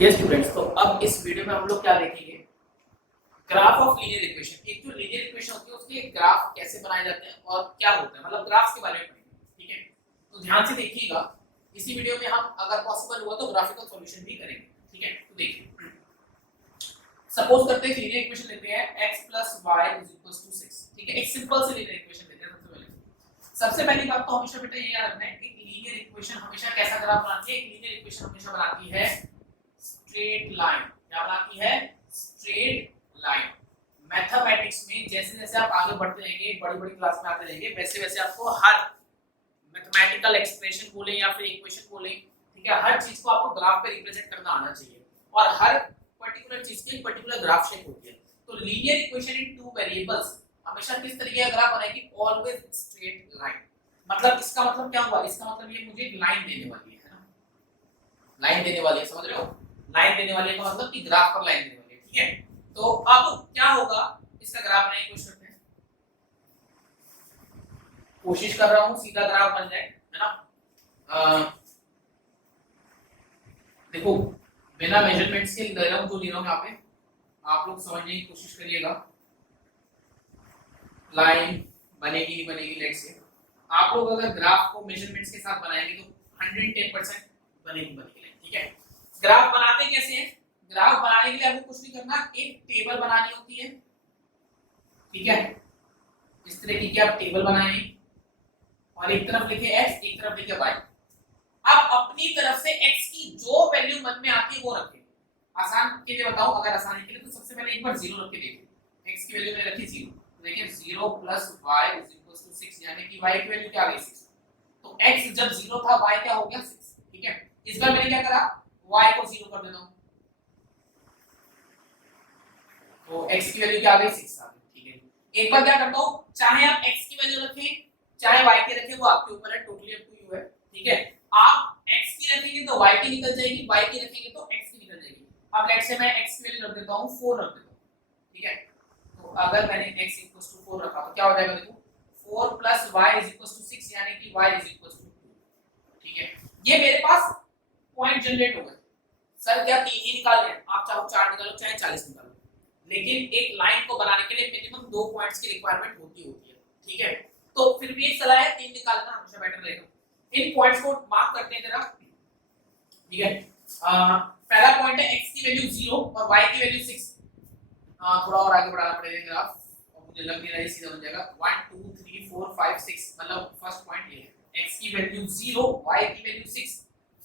ये स्टूडेंट्स, तो अब इस वीडियो में हम लोग क्या देखेंगे, ग्राफ ऑफ लीनियर इक्वेशन। एक जो लीनियर इक्वेशन होती है उसके ग्राफ कैसे बनाए जाते हैं और क्या होता है, मतलब ग्राफ्स के बारे में पढ़ेंगे। ठीक है, तो ध्यान से देखिएगा। इसी वीडियो में हम अगर पॉसिबल हुआ तो ग्राफिकल सॉल्यूशन भी करेंगे। ठीक है, तो देखिए, सपोज करते हैं लीनियर इक्वेशन लेते हैं x + y = 6। ठीक है, एक सिंपल सी लीनियर इक्वेशन लेते हैं। सबसे पहली बात तो हमेशा बेटा ये याद रखना है, एक लीनियर इक्वेशन हमेशा कैसा ग्राफ बनाती है। एक लीनियर इक्वेशन हमेशा बनाती है स्ट्रेट लाइन। क्या बनाती है? Straight line. मैथमेटिक्स में जैसे जैसे आप आगे बढ़ते रहेंगे, बड़ी बड़ी क्लास में आते रहेंगे, वैसे वैसे आपको हर मैथमेटिकल एक्सप्रेशन बोले या फिर इक्वेशन बोले, ठीक है, हर चीज को आपको ग्राफ पे रिप्रेजेंट करना आना चाहिए और हर पर्टिकुलर चीज की पर्टिकुलर ग्राफ शेप होती है। तो linear equation in two variables हमेशा किस तरीके का ग्राफ बनाएगी? Always straight line. मतलब इसका मतलब क्या हुआ? इसका मतलब ये मुझे एक लाइन देने वाली है ना, लाइन देने वाली है, समझ रहे हो? लाइन देने वाली का मतलब कि ग्राफ पर लाइन देने वाली है। ठीक है, तो अब क्या होगा, इसका ग्राफ बनाने की कोशिश करते हैं। कोशिश कर रहा हूं सीधा ग्राफ बन जाए, है ना। देखो, बिना मेजरमेंट्स के ले रहा हूं, जो ले रहा हूं यहाँ पे, आप लोग समझने की कोशिश करिएगा। लाइन बनेगी नहीं बनेगी, लेट्स से आप लोग अगर ग्राफ को मेजरमेंट्स के साथ बनाएंगे तो 110% बनेगी लाइन। ठीक है, ग्राफ बनाते कैसे हैं? ग्राफ बनाने के लिए आपको कुछ नहीं करना, एक टेबल बनानी होती है। ठीक है, इस तरह की आप टेबल बनाएंगे और एक तरफ लिखे x, एक तरफ लिखे y। आप अपनी तरफ से x की जो वैल्यू मन में आती है वो रखें। आसान के लिए बताऊं, अगर आसानी के लिए तो सबसे पहले एक बार 0 रख के देखिए। x की वैल्यू मैंने रखी 0, तो देखिए 0 + y = 6, यानी कि y की वैल्यू क्या आ गई? 6। तो x जब 0 था, y क्या हो गया? 6। ठीक है, इस बार मैंने क्या करा, y को 0 कर देता हूं, तो x की वैल्यू क्या आ गई? 6 आ गई। ठीक है, एक बार क्या करता हूं, चाहे आप x की वैल्यू रखें चाहे y की रखें, वो आपके ऊपर है, टोटली अप टू यू है। ठीक है, आप x की रखेंगे तो y की निकल जाएगी, y की रखेंगे तो x की निकल जाएगी। अब लेट्स से मैं x की वैल्यू रख देता हूं 4 रख देता हूं। ठीक है, तो अगर मैंने x = 4 रखा तो क्या हो जाएगा? देखो 4 + y = 6, यानी कि y = 2। ठीक है, ये मेरे पास पॉइंट जनरेट हो गए। सर क्या 3 ही निकाल रहे हैं? आप चाहो 4 निकालो चाहे 40 निकालो, लेकिन एक लाइन को बनाने के लिए मिनिमम 2 पॉइंट्स की रिक्वायरमेंट होती है। ठीक है, तो फिर भी एक सलाह है, 3 निकालना हमेशा बेटर रहेगा। इन पॉइंट्स को मार्क करते हैं जरा। ठीक है, पहला पॉइंट है x की वैल्यू 0 और y की वैल्यू 6। थोड़ा और आगे बढ़ाना पड़ेगा ग्राफ, और मुझे लग नहीं रहा है सीधा बन जाएगा। 1 2 3 4 5 6, मतलब फर्स्ट पॉइंट ये है, x की वैल्यू 0, y की वैल्यू 6।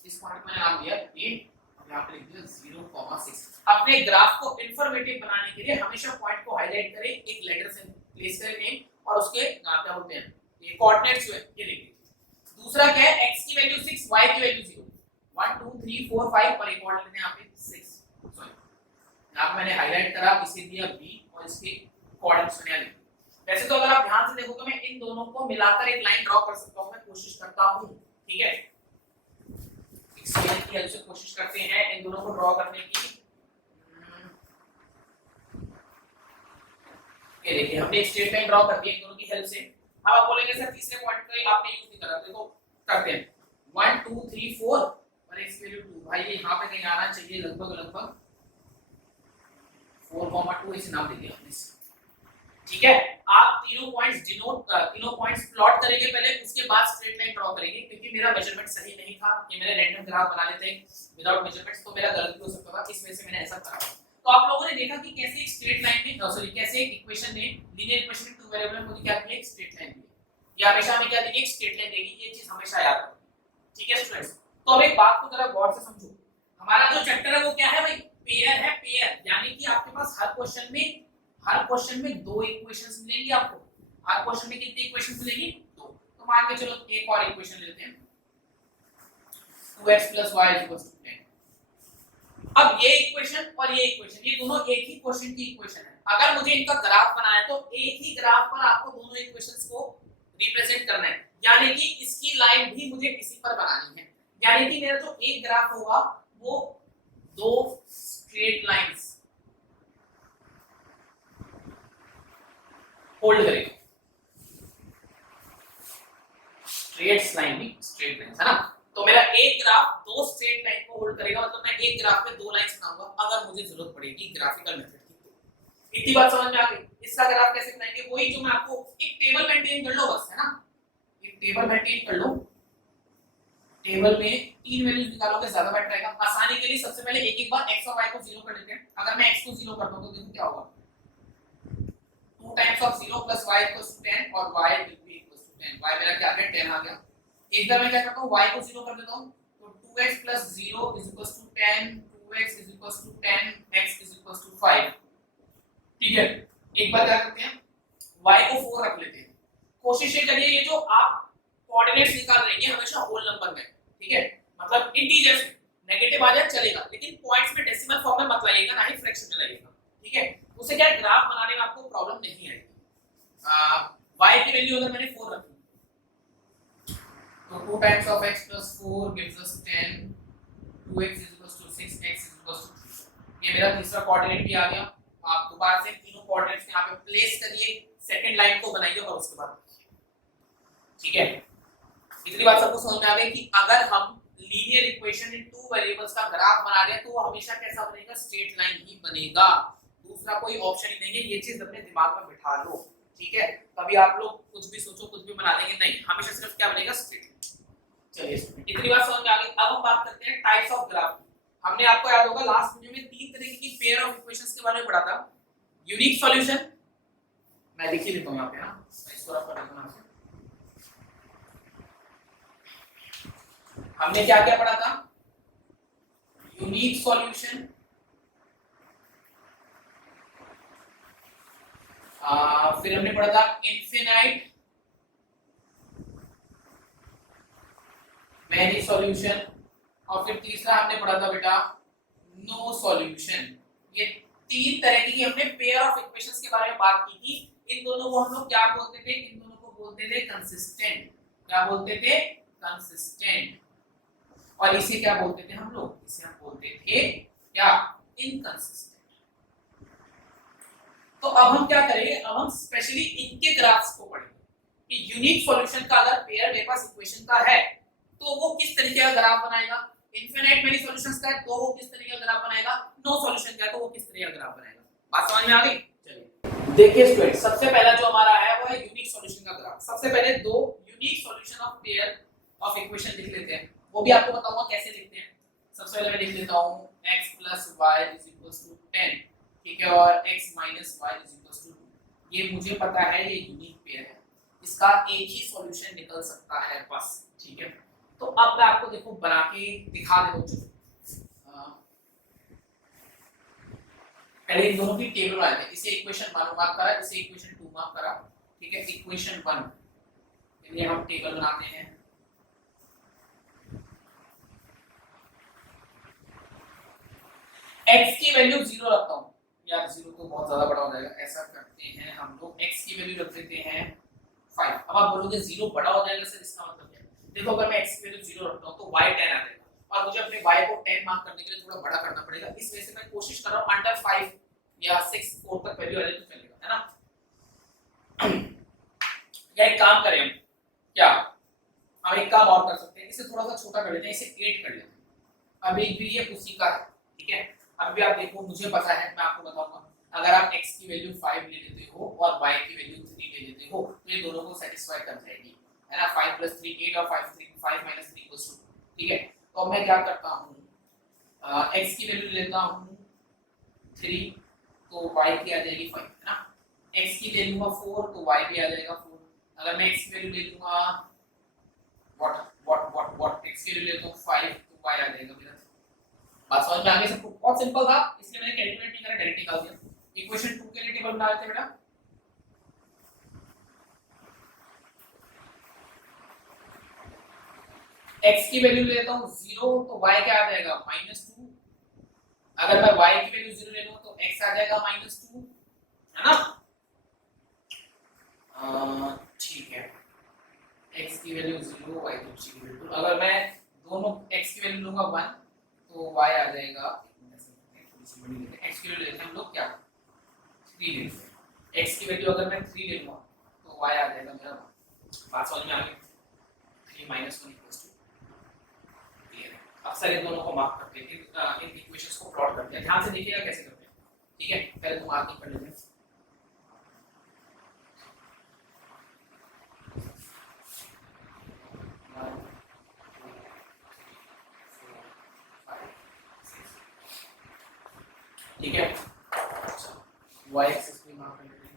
इस पॉइंट को मैंने नाम दिया a, और यहां पे लिख दिया 0,6। अपने ग्राफ को इंफॉर्मेटिव बनाने के लिए हमेशा पॉइंट को हाईलाइट करें, एक लेटर से प्लेस करें नेम, और उसके क्या बोलते हैं, ये कोऑर्डिनेट्स है, ये लिख दीजिए। दूसरा क्या है, x की वैल्यू 6, y की वैल्यू 0। 1 2 3 4 5 पर एक कोऑर्डिनेट लेने, यहाँ पे 6, सॉरी यहाँ पे मैंने हाईलाइट करा, इसे दिया b और इसके कोऑर्डिनेट्स मैंने लिखे। वैसे तो अगर आप ध्यान से देखो तो मैं इन दोनों को मिलाकर एक लाइन ड्रॉ कर सकता हूं, मैं कोशिश करता हूं। ठीक है, स्केल की हेल्प से कोशिश करते हैं इन दोनों को ड्रॉ करने की। ये देखिए, हमने एक स्ट्रेट लाइन ड्रॉ कर दी इन दोनों की हेल्प से। अब आप बोलेंगे सर तीसरे पॉइंट को आपने यूज नहीं करा, देखो करते हैं। 1 2 3 4 और x की वैल्यू 2, भाई ये यहां पे कहीं आना चाहिए, लगभग 4,2 इसे नाम दे दिया हमने। ठीक है, आप तीनों पॉइंट्स प्लॉट करेंगे पहले, उसके बाद स्ट्रेट लाइन ड्रॉ करेंगे। क्योंकि मेरा मेजरमेंट सही नहीं था, ये मैंने रैंडम ग्राफ बना लेते विदाउट मेजरमेंट्स, तो मेरा गलती हो सकता था, इस वजह से मैंने ऐसा करा। तो आप लोगों ने देखा कि कैसे एक स्ट्रेट लाइन में, सॉरी कैसे एक इक्वेशन ने, लीनियर इक्वेशन में टू वेरिएबल में मुझे क्या दिया? एक स्ट्रेट लाइन दी। ये हमेशा हमें क्या देगी? एक स्ट्रेट लाइन देगी, ये चीज हमेशा याद रखो। ठीक है स्टूडेंट्स, तो अब एक बात को जरा गौर से समझो। हमारा जो चैप्टर है वो क्या है भाई? पेयर है, पेयर, यानी कि आपके पास हर क्वेश्चन में 2 इक्वेशंस मिलेंगी आपको। हर क्वेश्चन में कितनी इक्वेशंस मिलेगी? 2। तो मान के चलो एक और इक्वेशन लेते हैं, 2x + y = 10। अब ये इक्वेशन और ये इक्वेशन, ये दोनों एक ही क्वेश्चन की इक्वेशन है। अगर मुझे इनका ग्राफ बनाना है तो एक ही ग्राफ पर आपको दोनों इक्वेशंस को रिप्रेजेंट करना है, यानी कि इसकी लाइन भी मुझे इसी पर बनानी है। यानी कि मेरा जो एक ग्राफ होगा वो 2 स्ट्रेट लाइंस होल्ड करेगा। स्ट्रेट लाइन भी स्ट्रेट लाइन है ना, तो मेरा एक ग्राफ 2 स्ट्रेट लाइन को होल्ड करेगा, मतलब मैं एक ग्राफ में दो लाइंस बनाऊंगा अगर मुझे जरूरत पड़ेगी ग्राफिकल मेथड की। तो इतनी बात समझ में आ गई। इसका ग्राफ कैसे बनाएंगे, वही जो मैं आपको एक टेबल मेंटेन कर लो बस, है ना, एक टेबल मेंटेन कर लो, टेबल में तीन वैल्यूज निकालोगे ज्यादा बेटर रहेगा। आसानी के लिए सबसे पहले एक एक बार x और y को 0 कर लेते हैं। अगर मैं x को 0 करता हूं तो देखो क्या होगा, 2 times of 0 plus y equals to 10 और y will be equals to 10। y मेरा क्या आ गया 10 आ गया। एक बार मैं क्या करता हूं y को 0 कर देता हूं, तो 2x + 0 = 10, 2x = 10, x = 5। ठीक है, एक बार क्या करते हैं y को 4 रख लेते हैं। कोशिश ये करिए ये जो आप कोऑर्डिनेट्स निकाल रहे हैं हमेशा होल नंबर में, ठीक है, मतलब इंटीजर से नेगेटिव आ जाए चलेगा, लेकिन पॉइंट्स में डेसिमल फॉर्म में मत लाइएगा, ना ही फ्रैक्शन में लाइएगा, ठीक है। उससे क्या ग्राफ बनाने में आपको प्रॉब्लम नहीं आएगी। y की वैल्यू अगर मैंने 4 रखी तो 2 times of x + 4 gives us 10, 2x = 6, x = 3। ये मेरा तीसरा कोऑर्डिनेट भी आ गया। आप दोबारा से तीनों कोऑर्डिनेट्स यहां पे प्लेस करिए, सेकंड लाइन को बनाइए और उसके बाद, ठीक है। इतनी बात सबको समझ में आ गई कि अगर हम linear equation in two variables का ग्राफ बना रहे हैं तो वो हमेशा कैसा बनेगा, स्ट्रेट लाइन ही बनेगा, दूसरा कोई ऑप्शन ही नहीं है। ये चीज अपने दिमाग में बिठा लो, ठीक है। कभी आप लोग कुछ भी सोचो कुछ भी बना देंगे, नहीं, हमेशा सिर्फ क्या बनेगा, स्ट्रेट। चलिए इतनी बात समझ में आ गई। अब हम बात करते हैं टाइप्स ऑफ ग्राफ। हमने आपको याद होगा लास्ट वीडियो में तीन तरह की पेयर ऑफ इक्वेशंस के बारे में पढ़ा था। यूनिक सॉल्यूशन, मैं लिख ही देता हूं यहां पे, हां इसको रख कर लिखना है। हमने क्या क्या पढ़ा था, यूनिक सॉल्यूशन, फिर हमने पढ़ा था इनफिनाइट मैनी सॉल्यूशन, और फिर तीसरा हमने पढ़ा था बेटा नो सॉल्यूशन। ये तीन तरह की हमने पेयर ऑफ इक्वेशंस के बारे में बात की थी। इन दोनों को हम लोग क्या बोलते थे, इन दोनों को बोलते थे कंसिस्टेंट। क्या बोलते थे, कंसिस्टेंट। और इसे क्या बोलते थे हम लोग, इसे हम बोलते थे क्या, इनकंसिस्टेंट। तो अब हम क्या करेंगे, अब हम स्पेशली इनके ग्राफ्स को पढ़ेंगे कि यूनिक सॉल्यूशन का अगर पेयर मेरे पास इक्वेशन का है तो वो किस तरीके का ग्राफ बनाएगा, इनफिनिट मेनी सॉल्यूशंस का है तो वो किस तरीके का ग्राफ बनाएगा, नो सॉल्यूशन का है तो वो किस तरीके का ग्राफ बनाएगा। बात समझ में आ गई। चलिए देखिए स्टूडेंट, सबसे पहला जो हमारा है वो है यूनिक सॉल्यूशन का ग्राफ। सबसे पहले दो unique solution of pair of equation लिख लेते हैं, वो भी आपको बताऊंगा कैसे लिखते हैं। सबसे पहले मैं लिख लेता हूं x + y = 10, ठीक है, और x - y = 2। ये मुझे पता है ये यूनिक पेयर है, इसका एक ही सॉल्यूशन निकल सकता है बस, ठीक है। तो अब मैं आपको देखो बना के दिखा देता हूं। पहले इन दोनों की टेबल बनाते हैं। इसे इक्वेशन 1 मार्क करा, इसे इक्वेशन 2 मार्क करा, ठीक है। इक्वेशन 1 के लिए हम टेबल बनाते हैं। x की वैल्यू 0 रखता हूं, यार 0 तो बहुत ज्यादा बड़ा हो जाएगा। ऐसा करते हैं हम लोग x की वैल्यू रख देते हैं 5। अब आप बोलोगे 0 बड़ा हो जाएगा सर, इसका मतलब क्या है? देखो अगर मैं x की वैल्यू 0 रखता हूं तो y 10 आ जाएगा, और मुझे अपने y को 10 मार्क करने के लिए थोड़ा बड़ा करना पड़ेगा। इस वजह से मैं कोशिश कर रहा हूं अंडर 5 या 6 4 तक वैल्यू आ जाए तो चलेगा, है ना। या एक काम करें हम, क्या हम एक काम और कर सकते हैं, इसे थोड़ा सा छोटा कर लेते हैं, इसे 8 कर लेते हैं। अभी भी ये उसी का है, ठीक है। अब भी आप देखो, मुझे पता है, मैं आपको बताऊंगा, अगर आप x की वैल्यू 5 ले लेते हो और y की वैल्यू 3 ले लेते हो तो ये दोनों को सेटिस्फाई कर जाएगी, है ना। 5 + 3 8 और 5 - 3 = 2, ठीक है। तो अब मैं क्या करता हूं, x की वैल्यू लेता हूं 3 तो y की आ जाएगी 5, है ना। x की ले लूंगा 4 तो y भी आ जाएगा 4। अगर मैं x की वैल्यू ले लूंगा व्हाट x की वैल्यू लेता हूं 5 तो y आ जाएगा मेरा। बात समझ में आ गई सबको? बहुत सिंपल था, इसलिए मैंने कैलकुलेट नहीं करा, डायरेक्ट निकाल दिया। इक्वेशन 2 के लिए टेबल बना लेते हैं बेटा। x की वैल्यू लेता हूं 0 तो y क्या आ जाएगा -2। अगर मैं y की वैल्यू 0 ले लूं तो x आ जाएगा -2, है ना। ठीक है, x की वैल्यू 0 y की वैल्यू 2। अगर मैं दोनों x की वैल्यू लूंगा 1 तो y आ जाएगा, x की वैल्यू लेते हैं हम लोग क्या 3 लेते हैं। x की वैल्यू अगर मैं 3 ले लूंगा तो y आ जाएगा मेरा 1। बात समझ में आ गई। 3 - 1 = क्लियर है। अक्सर इन दोनों को मार्क करते हैं, इन इक्वेशंस को प्लॉट करते हैं। ध्यान से देखिएगा कैसे करते हैं, ठीक है। पहले तो मार्किंग कर लेते हैं। ठीक है, y एक्सिस पे मार्क कर लेते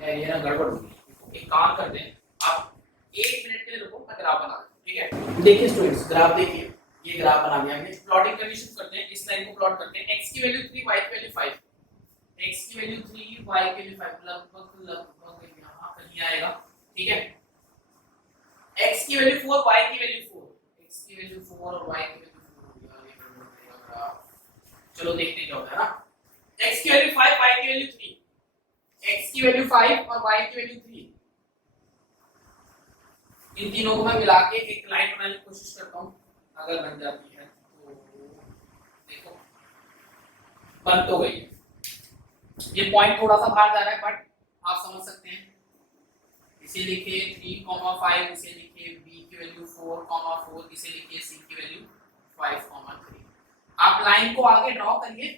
हैं। ये ना गड़बड़ हो गई, एक काम करते हैं, आप 1 मिनट के लिए रुको, मैं ग्राफ बना देता हूं, ठीक है। देखिए स्टूडेंट्स, ग्राफ देखिए, ये ग्राफ बना दिया हमने। प्लॉटिंग कंडीशन करते हैं, इस लाइन को प्लॉट करते हैं। x की वैल्यू 3, y की वैल्यू 5, x की वैल्यू 3, y की वैल्यू 5, लगभग यहां कहीं आएगा, ठीक है। x की वैल्यू 4, y की वैल्यू 4, x की वैल्यू 4 और y की वैल्यू 4, यार ये गड़बड़ करेगा ग्राफ। चलो देखते हैं क्या होता है ना। x की वैल्यू 5, y की वैल्यू 3, x की वैल्यू 5 और y की वैल्यू 3, इन तीनों को मैं मिला के एक लाइन बनाने की कोशिश करता हूं, अगर बन जाती है तो देखो बन तो गई है। ये पॉइंट थोड़ा सा बाहर जा रहा है बट आप समझ सकते हैं। इसे लिखिए 3,5, इसे लिखिए b की वैल्यू 4,4, इसे लिखिए c की वैल्यू 5,3। आप लाइन को आगे ड्रॉ करिए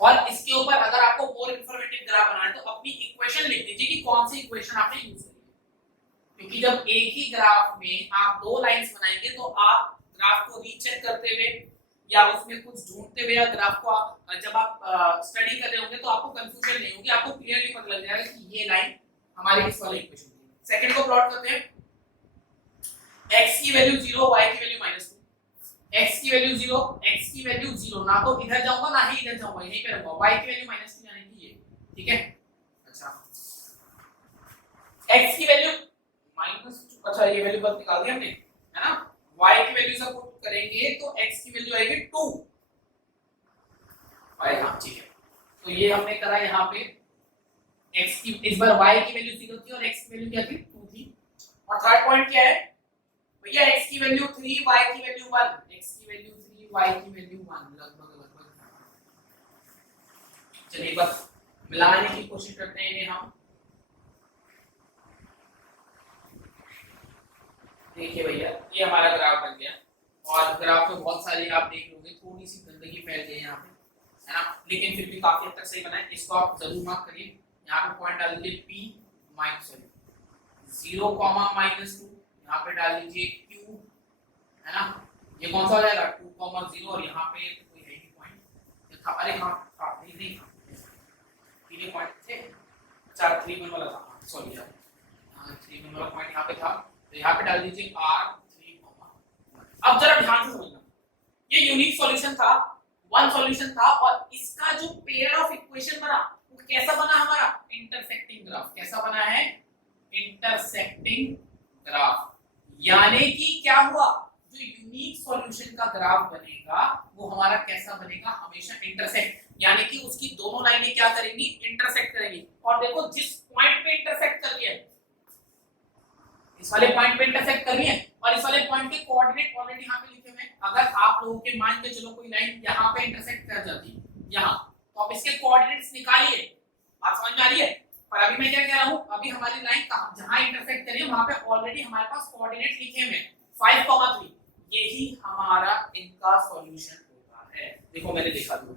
और इसके ऊपर अगर आपको मोर इंफॉर्मेटिव ग्राफ बनाना है तो अपनी इक्वेशन लिख दीजिए कि कौन सी इक्वेशन आपने यूज करी है, क्योंकि जब एक ही ग्राफ में आप 2 लाइंस बनाएंगे तो आप ग्राफ को रीचेक करते हुए या उसमें कुछ ढूंढते हुए या ग्राफ को जब आप स्टडी कर रहे होंगे तो आपको कंफ्यूजन नहीं होगी, आपको क्लियरली पता लग जाएगा कि ये लाइन हमारी इस वाली इक्वेशन की है। सेकंड को प्लॉट करते हैं, x की वैल्यू 0, y की वैल्यू -2, x की वैल्यू 0, x की वैल्यू 0, ना तो इधर जाऊंगा ना ही इधर जाऊंगा, यहीं पे रहूंगा। y की वैल्यू -2 यानी कि ये, ठीक है। अच्छा, x की वैल्यू अच्छा ये वैल्यू बस निकाल दी हमने, है ना। y की वैल्यू सब पुट करेंगे तो x की वैल्यू आएगी 2, y, हां ठीक है। तो ये हमने करा यहाँ पे, x की इस बार y की वैल्यू 0 थी और x की वैल्यू क्या थी, 2 थी। और थर्ड पॉइंट क्या है भैया, x की वैल्यू 3, y की वैल्यू 1, x की वैल्यू 3, y की वैल्यू 1, लगभग चलिए बस मिलाने की कोशिश करते हैं इन्हें हम। देखिए भैया ये हमारा ग्राफ बन गया और ग्राफ में बहुत सारी आप देख लोगे थोड़ी सी गंदगी फैल गई यहाँ पे, है ना, लेकिन फिर भी काफी हद तक सही बना है। इसको आप जरूर मार्क करिए, यहाँ पे पॉइंट डाल दीजिए p -0, -2, यहाँ पे डाल दीजिए q, है ना। ये कौन सा हो जाएगा 2,0 और यहाँ पे कोई है ही पॉइंट था, अरे हाँ था, नहीं था, तीन ही पॉइंट थे, 3 वाला था, सॉरी यार, 3 वाला पॉइंट यहाँ पे था, तो यहाँ पे डाल दीजिए r3,1। अब जरा ध्यान से समझना, ये यूनिक सॉल्यूशन था, वन सॉल्यूशन था और इसका जो पेयर ऑफ इक्वेशन बना वो कैसा बना हमारा, इंटरसेक्टिंग ग्राफ। कैसा बना है, इंटरसेक्टिंग ग्राफ। यानी कि क्या हुआ, जो यूनिक सॉल्यूशन का ग्राफ बनेगा वो हमारा कैसा बनेगा, हमेशा इंटरसेक्ट, यानी कि उसकी दोनों लाइनें क्या करेंगी, इंटरसेक्ट करेंगी। और देखो जिस पॉइंट पे इंटरसेक्ट कर रही है, इस वाले पॉइंट पे इंटरसेक्ट कर रही है और इस वाले पॉइंट के कोऑर्डिनेट ऑलरेडी यहां पे लिखे हुए हैं। अगर आप लोगों के मान के चलो कोई लाइन यहां पे इंटरसेक्ट कर जाती यहां, तो आप इसके कोऑर्डिनेट्स निकालिए, बात समझ में आ रही है। पर अभी मैं क्या कह रहा हूं, अभी हमारी लाइन जहां इंटरसेक्ट कर रही है वहां पे ऑलरेडी हमारे पास कोऑर्डिनेट लिखे हुए हैं 5,3, यही हमारा इनका सॉल्यूशन होता है। देखो मैंने लिखा दिया,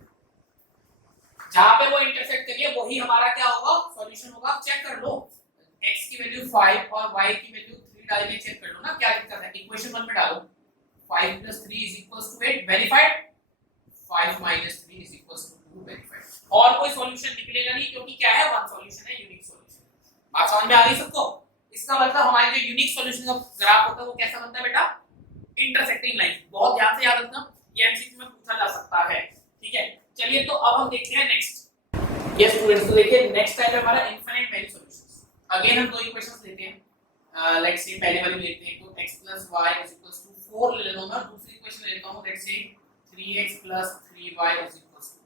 जहां पे वो इंटरसेक्ट कर रही है वही हमारा क्या होगा, सॉल्यूशन होगा। चेक कर लो, x की वैल्यू 5 और y की वैल्यू 3 डाल के चेक कर लो ना, क्या दिक्कत है। इक्वेशन 1 में डालो 5 + 3 = 8, वेरीफाइड। 5 - 3 = 2, वेरीफाइड। और कोई सॉल्यूशन निकलेगा नहीं, क्योंकि क्या है, वन सॉल्यूशन है, यूनिक सॉल्यूशन। बात समझ में आ रही सबको। इसका मतलब हमारे जो यूनिक सॉल्यूशन का ग्राफ होता है वो कैसा बनता है बेटा, इंटरसेक्टिंग लाइन। बहुत ध्यान से याद रखना, ये एमसीक्यू में पूछा जा सकता है, ठीक है। चलिए तो अब हम देखते हैं नेक्स्ट। ये स्टूडेंट्स तो देखिए नेक्स्ट टाइम हमारा इनफिनिट वैल्यू सॉल्यूशंस। अगेन हम दो इक्वेशंस लेते हैं, लेट्स से पहले वाली लेते हैं, तो x + y = 4 ले लेता हूं मैं। दूसरी इक्वेशन लेता हूं, लेट्स से 3x + 3y = 12।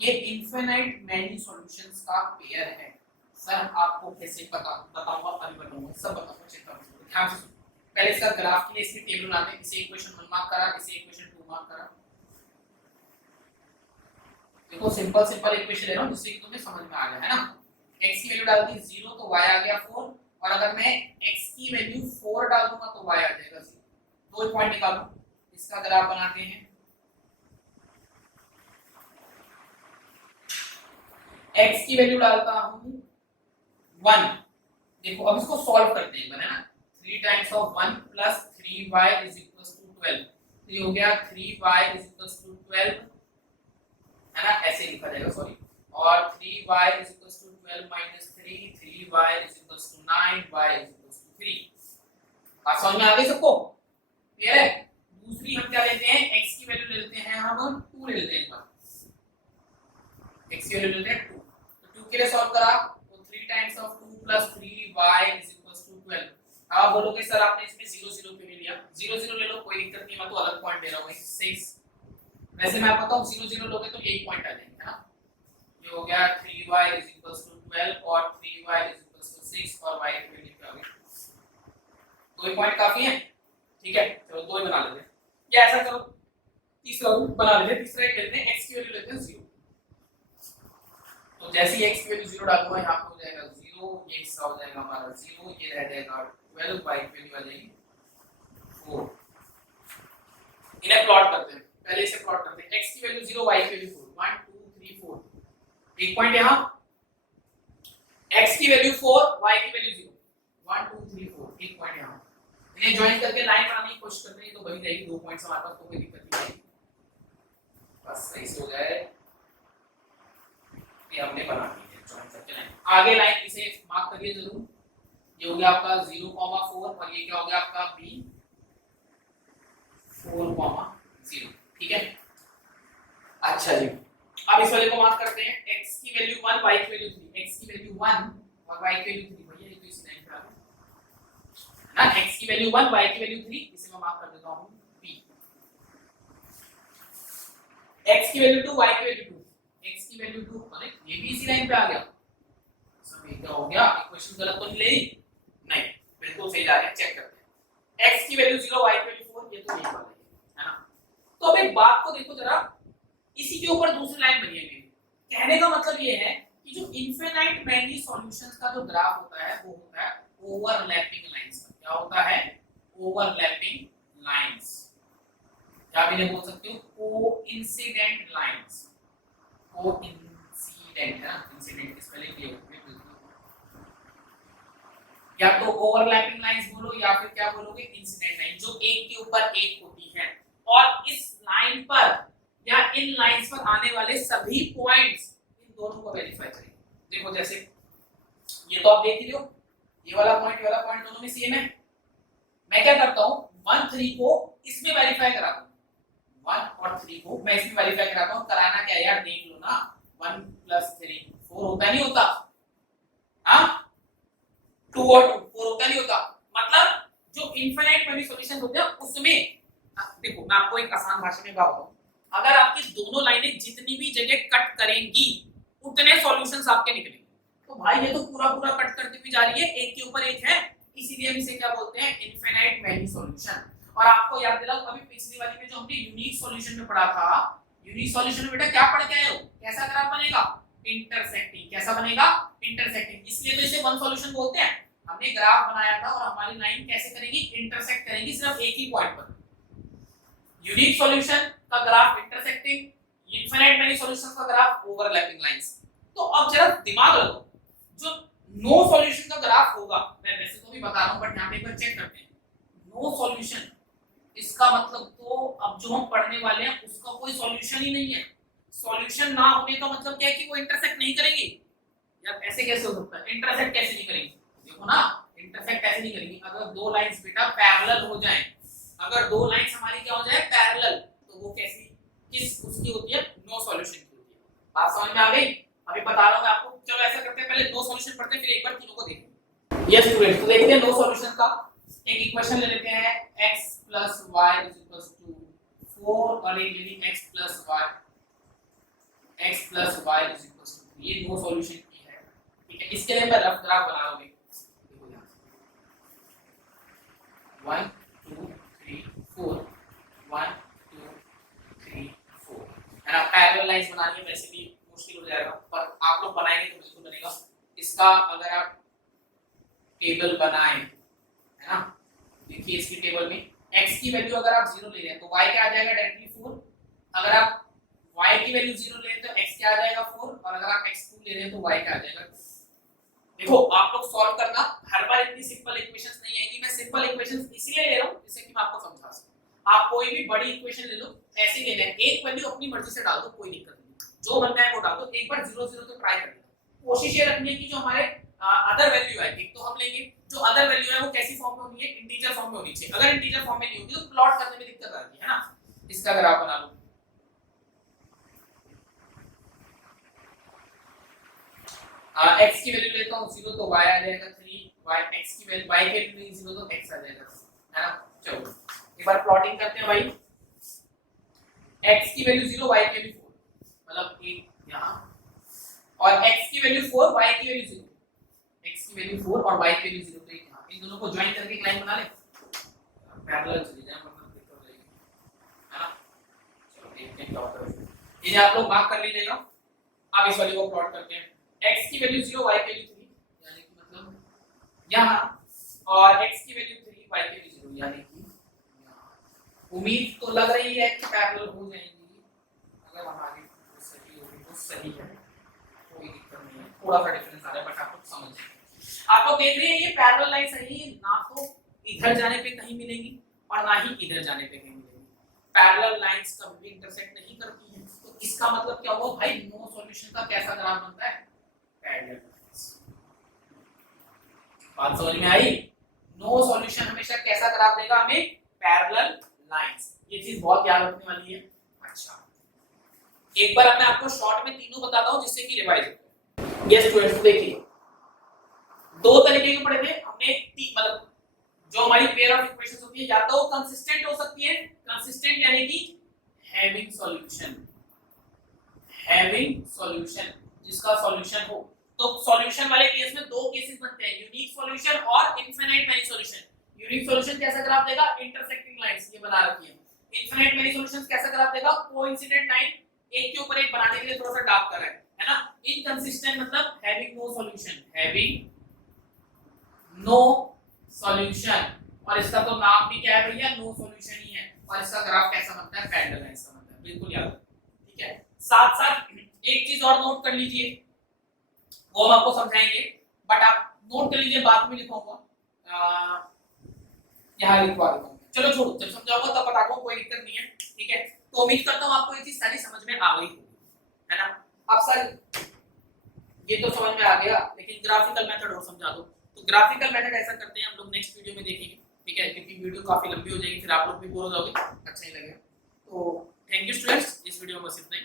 ये इनफिनिट मैनी सॉल्यूशंस का पेयर है। सर आपको कैसे पता, बताऊंगा, अभी बताऊंगा, सब बताऊंगा, चेक करो ध्यान से। पहले इसका ग्राफ के लिए इसकी टेबल बनाते हैं। इसे इक्वेशन 1 मार्क करा, इसे इक्वेशन 2 मार्क करा। देखो सिंपल इक्वेशन ले रहा हूं जिससे कि तुम्हें समझ में आ जाए, है ना। x की वैल्यू डाल दी 0 तो y आ गया 4 और अगर मैं x की वैल्यू 4 डाल दूंगा तो y आ जाएगा 0। दो पॉइंट निकालो, इसका ग्राफ बनाते हैं। x की वैल्यू डालता हूं 1। देखो अब इसको सॉल्व करते हैं, है ना। 3 times of 1 plus 3y is equals to 12। तो ये हो गया 3y इज इक्वल्स टू 12, है ना, ऐसे लिखा जाएगा, सॉरी। और 3y is equals to 12 minus 3, 3y is equals to 9, y is equals to 3। बात समझ में आ गई सबको? क्लियर है? दूसरी हम क्या लेते हैं, x की वैल्यू लेते हैं हम 2 ले लेते हैं। x की वैल्यू लेते हैं 2। तो 2 के लिए सॉल्व करा तो 3 times of 2 plus 3y is equals to 12। आप बोलोगे सर आपने इसमें 0 0 क्यों नहीं लिया? 0 0 ले लो, कोई दिक्कत नहीं, मैं तो अलग पॉइंट ले रहा हूं 6। वैसे मैं आपको बताऊं 0 0 लोगे तो एक पॉइंट आ जाएंगे, है ना। ये हो गया 3y इज इक्वल्स टू 12 और 3y इज इक्वल्स टू 6 और y की वैल्यू क्या होगी? 2 पॉइंट काफी है, ठीक है। चलो 2 ही बना लेते हैं, या ऐसा करो तीसरा बना लेते हैं। तीसरा एक लेते हैं, x की वैल्यू लेते हैं 0। तो जैसे ही x की वैल्यू 0 डालूंगा यहां पे हो जाएगा 0, ये हिस्सा हो जाएगा हमारा 0, ये रह जाएगा 12, y की वैल्यू आ जाएगी 4। इन्हें प्लॉट करते हैं, पहले इसे प्लॉट करते हैं। x की वैल्यू 0, y की वैल्यू 4, 1 2 3 4। एक पॉइंट यहां, x की वैल्यू 4, y की वैल्यू 0, 1 2 3 4, एक पॉइंट यहां। इन्हें ज्वाइन करके लाइन बनाने की कोशिश करते हैं तो बनी रहेगी। 2 पॉइंट्स हमारे पास, तो कोई दिक्कत नहीं है, बस सही से हो जाए। ये हमने बना दी है ज्वाइन करके लाइन। आगे लाइन इसे मार्क करिए जरूर। ये हो गया आपका 0,4 और ये क्या हो गया आपका b 4,0, ठीक है। अच्छा जी, अब इस वाले को मार्क करते हैं। x की वैल्यू 1, y की वैल्यू 3। x की वैल्यू 1 और y की वैल्यू 3, भैया ये तो इस लाइन पे आ गया ना। x की वैल्यू 1, y की वैल्यू 3, इसे मैं मार्क कर देता हूं p। x की वैल्यू 2, y की वैल्यू 2, x की वैल्यू 2, अरे ये भी इसी लाइन पे आ गया। सब एक हो गया, इक्वेशन गलत तो नहीं ले? नहीं, बिल्कुल सही जा रहे हैं, चेक करते हैं। x की वैल्यू 0, y की वैल्यू 4, ये तो यही वाला है ना। तो अब एक बात को देखो जरा, इसी के ऊपर दूसरी लाइन बनी है। कहने का मतलब ये है कि जो इनफिनाइट मैनी सॉल्यूशंस का जो ग्राफ होता है वो होता है ओवरलैपिंग लाइंस का। क्या होता है? ओवरलैपिंग लाइंस, या भी बोल सकते हो कोइंसिडेंट लाइंस। कोइंसिडेंट है ना, इंसिडेंट की स्पेलिंग ये होती है। या तो ओवरलैपिंग लाइंस बोलो या फिर क्या बोलोगे, इंसिडेंट लाइन, जो एक के ऊपर एक होती है। और इस लाइन पर या इन लाइंस पर आने वाले सभी पॉइंट्स इन दोनों को वेरीफाई करेंगे। देखो जैसे ये तो आप देख ही रहे हो, ये वाला पॉइंट दोनों में सेम है। मैं क्या करता हूं, 1 3 को इसमें वेरीफाई कराता हूं, 1 और 3 को मैं इसमें वेरीफाई कराता हूं। कराना क्या यार, देख लो ना, 1 + 3 4 होता नहीं होता? हां, 2 और 2 4 होता नहीं होता? मतलब जो इनफिनिट मैनी सॉल्यूशन होते हैं उसमें देखो मैं आपको एक आसान भाषा में बताऊं, अगर आपकी दोनों लाइनें जितनी भी जगह कट करेंगी उतने सॉल्यूशंस आपके निकलेंगे। तो भाई ये तो पूरा पूरा कट करती हुई जा रही है, एक के ऊपर एक है, इसीलिए हम इसे क्या बोलते हैं, इनफिनिट मैनी सॉल्यूशन। और आपको याद दिलाओ, अभी पिछली वाली में जो हमने यूनिक सॉल्यूशन में पढ़ा था, यूनिक सॉल्यूशन में बेटा क्या पढ़ के आए हो, कैसा ग्राफ बनेगा, इंटरसेक्टिंग। कैसा बनेगा, इंटरसेक्टिंग। इसलिए तो इसे वन सॉल्यूशन बोलते हैं। हमने ग्राफ बनाया था और हमारी लाइन कैसे करेगी, इंटरसेक्ट करेगी सिर्फ एक ही पॉइंट पर। यूनिक सॉल्यूशन का graph intersecting, infinite many solutions का ग्राफ ओवरलैपिंग लाइंस। तो अब जरा दिमाग लगाओ, जो नो सॉल्यूशन का ग्राफ होगा, मैं वैसे तो भी बता रहा हूं बट यहां पे एक बार चेक करते हैं। नो सॉल्यूशन, इसका मतलब तो अब जो हम पढ़ने वाले हैं उसका कोई सॉल्यूशन ही नहीं है। सॉल्यूशन ना होने का मतलब क्या है कि वो इंटरसेक्ट नहीं करेगी। यार ऐसे कैसे हो सकता है, इंटरसेक्ट कैसे नहीं करेगी? देखो ना, इंटरसेक्ट कैसे नहीं करेगी, अगर दो लाइंस बेटा पैरेलल हो जाएं, अगर दो लाइंस हमारी क्या हो जाए, पैरेलल, तो वो कैसी, किस उसकी होती है, नो सॉल्यूशन की होती है। बात समझ में आ गई? अभी बता रहा हूं मैं आपको। चलो ऐसा करते हैं, पहले दो सॉल्यूशन पढ़ते हैं फिर एक बार तीनों को देखेंगे। यस स्टूडेंट्स, तो देखते हैं दो सॉल्यूशन का। एक इक्वेशन ले लेते हैं, x + y = 4 और एक ले ली x + y = 3। ये दो सॉल्यूशन की है, ठीक है। इसके लिए मैं रफ ग्राफ बना लूंगी। देखो यहां 1 2 3 4 1 2 3 4 है ना। पैरेलल लाइंस बनानी है, वैसे भी मुश्किल हो जाएगा पर आप लोग बनाएंगे तो बिल्कुल बनेगा। इसका अगर आप टेबल बनाए, है ना। देखिए इसकी टेबल में x की वैल्यू अगर आप 0 ले रहे हैं तो y क्या आ जाएगा डायरेक्टली 4, अगर आप y की वैल्यू 0 ले रहे हैं तो x क्या आ जाएगा 4, और अगर आप x2 ले रहे हैं तो y क्या आ जाएगा। देखो आप लोग सॉल्व करना, हर बार इतनी सिंपल इक्वेशंस नहीं आएगी, मैं सिंपल इक्वेशंस इसलिए ले रहा हूं जिससे कि मैं आपको समझा सकूं। आप कोई भी बड़ी इक्वेशन ले लो, ऐसे ही लेना है, एक वैल्यू अपनी मर्जी से डाल दो, कोई दिक्कत नहीं, जो मन में है वो डाल दो, एक बार 0 0 तो ट्राई कर लेना। कोशिश ये रखनी है कि जो हमारे अदर वैल्यू है, एक तो हम लेंगे जो अदर वैल्यू है वो कैसी फॉर्म में होनी है, इंटीजर फॉर्म में होनी चाहिए। अगर इंटीजर फॉर्म में नहीं होगी तो प्लॉट करने में दिक्कत आती है ना। इसका ग्राफ बना लो, x की वैल्यू लेता हूं 0 तो y आ जाएगा 3, y x की वैल्यू y की वैल्यू 0 तो x आ जाएगा, है ना। चलो एक बार प्लॉटिंग करते हैं भाई, x की वैल्यू 0 y की वैल्यू 4, मतलब एक यहां, और x की वैल्यू 4 y की वैल्यू 0, x की वैल्यू 4 और y की वैल्यू 0, तो यहां इन दोनों को ज्वाइन करके एक लाइन बना ले, पैरेलल चली जाए, मतलब दिक्कत हो जाएगी, है ना। चलो देखते हैं क्या होता है, ये आप लोग मार्क कर लीजिएगा। अब इस वाले को प्लॉट करते हैं, x की वैल्यू 0 y की वैल्यू 3, यानी कि मतलब यहां, और x की वैल्यू 3 y की वैल्यू 0, यानी कि यहां। उम्मीद तो लग रही है कि पैरेलल हो जाएंगी, अगर हमारी सही होगी तो सही है, कोई दिक्कत नहीं है, थोड़ा सा डिफरेंस आ रहा है बट आप लोग समझ जाएंगे। आप लोग देख रहे हैं ये पैरेलल लाइन सही है, ना तो इधर जाने पे कहीं मिलेंगी और ना ही इधर जाने पे कहीं मिलेंगी। पैरेलल लाइंस कभी भी इंटरसेक्ट नहीं करती हैं, तो इसका मतलब क्या हुआ भाई, नो सॉल्यूशन का कैसा ग्राफ बनता है, पैरेलल लाइंस। बात समझ में आई, नो सॉल्यूशन हमेशा कैसा ग्राफ देगा हमें, पैरेलल लाइंस, ये चीज बहुत याद रखने वाली है। अच्छा एक बार मैं आपको शॉर्ट में तीनों बताता हूं जिससे कि रिवाइज हो जाए। यस स्टूडेंट्स देखिए, दो तरीके के पढ़े थे हमने, मतलब जो हमारी पेयर ऑफ इक्वेशंस होती है, या तो कंसिस्टेंट हो सकती है, कंसिस्टेंट यानी कि हैविंग सॉल्यूशन, हैविंग सॉल्यूशन, जिसका सॉल्यूशन हो। तो सॉल्यूशन वाले केस में दो केसेस बनते हैं, यूनिक सॉल्यूशन और infinite many solution. Unique solution कैसा ग्राफ देगा, इंटरसेक्टिंग लाइंस ये बना रखी है। इनफिनिट मैनी सॉल्यूशंस कैसा ग्राफ देगा, कोइंसिडेंट लाइन, एक के ऊपर एक बनाने के लिए थोड़ा सा डार्क कर है ना। इनकंसिस्टेंट मतलब having no solution, having no solution, और इसका तो नाम भी क्या है भैया, नो सॉल्यूशन ही है। और इसका ग्राफ कैसा बनता है, पैरेलल लाइंस का बनता है, बिल्कुल याद, ठीक है। साथ साथ एक चीज और नोट कर लीजिए, वो हम आपको समझाएंगे, बट आप नोट कर लीजिए, बाद में लिखूंगा, यहाँ लिखवा दूंगा। चलो छोड़ो, जब समझाऊंगा तब बताऊंगा, कोई दिक्कत नहीं है, ठीक है। तो उम्मीद करता हूँ आपको ये चीज सारी समझ में आ गई है ना। अब सर ये तो समझ में आ गया, लेकिन ग्राफिकल मेथड और समझा दो। तो ग्राफिकल मेथड ऐसा करते हैं, हम लोग नेक्स्ट वीडियो में देखेंगे, ठीक है, क्योंकि वीडियो काफी लंबी हो जाएगी, फिर आप लोग भी बोर हो जाओगे, अच्छा नहीं लगेगा। तो थैंक यू स्टूडेंट्स, इस वीडियो में बस इतना ही।